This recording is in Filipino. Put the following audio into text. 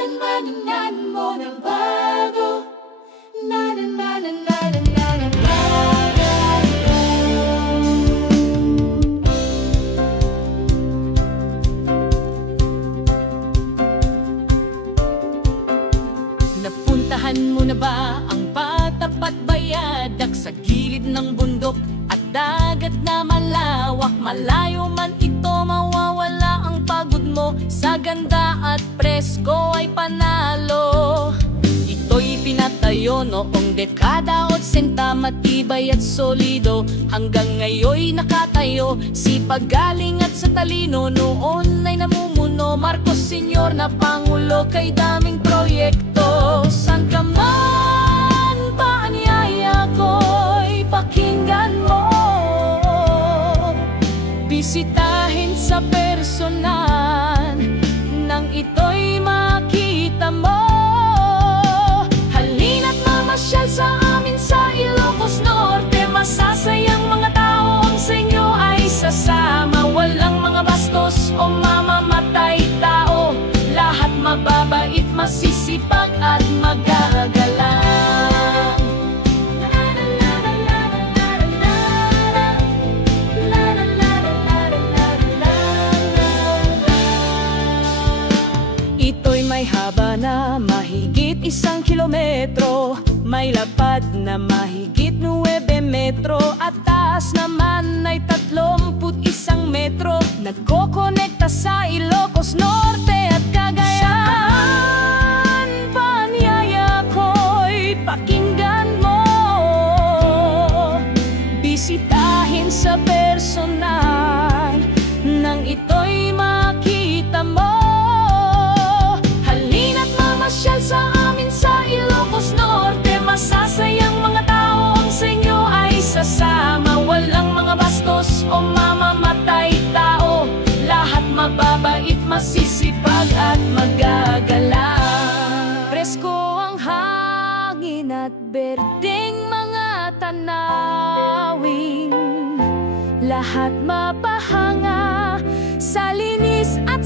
Nanan mo ng bago. Nanan bago. Napuntahan mo na ba ang Patapat Bayadak sa gilid ng bundok at dagat na malawak? Malayo man ito, mawawala ang pagod mo. Sa ganda at presko ay panalo. Ito'y pinatayo noong dekada 80, matibay at solido. Hanggang ngayon'y nakatayo, sipag, galing at sa talino. Noon ay namumuno Marcos Sr. na Pangulo, kay daming proyekto. San ka man, paanyaya ko'y pakinggan mo. Bisitahin sa personal nang ito'y makita mo. Halina't mamasyal sa amin sa Ilocos Norte. Masasayang mga tao ang sa inyo ay sasama. Walang mga bastos o mamamatay tao. Lahat mababait, masisipag at magagalang. Ito'y may haba na mahigit 1 kilometro, may lapad na mahigit 9 metro, at taas naman ay 31 metro. Nagkokonekta sa Ilocos Norte at Cagayan. Paanyaya ko'y pakinggan mo. Bisitahin sa personal nang ito'y makita mo. Masyal sa amin sa Ilocos Norte. Masasayang mga tao ang sa inyo ay sasama. Walang mga bastos o mamamatay tao. Lahat mababait, masisipag at magagalang. Presko ang hangin at berdeng mga tanawin. Lahat mapahanga sa linis at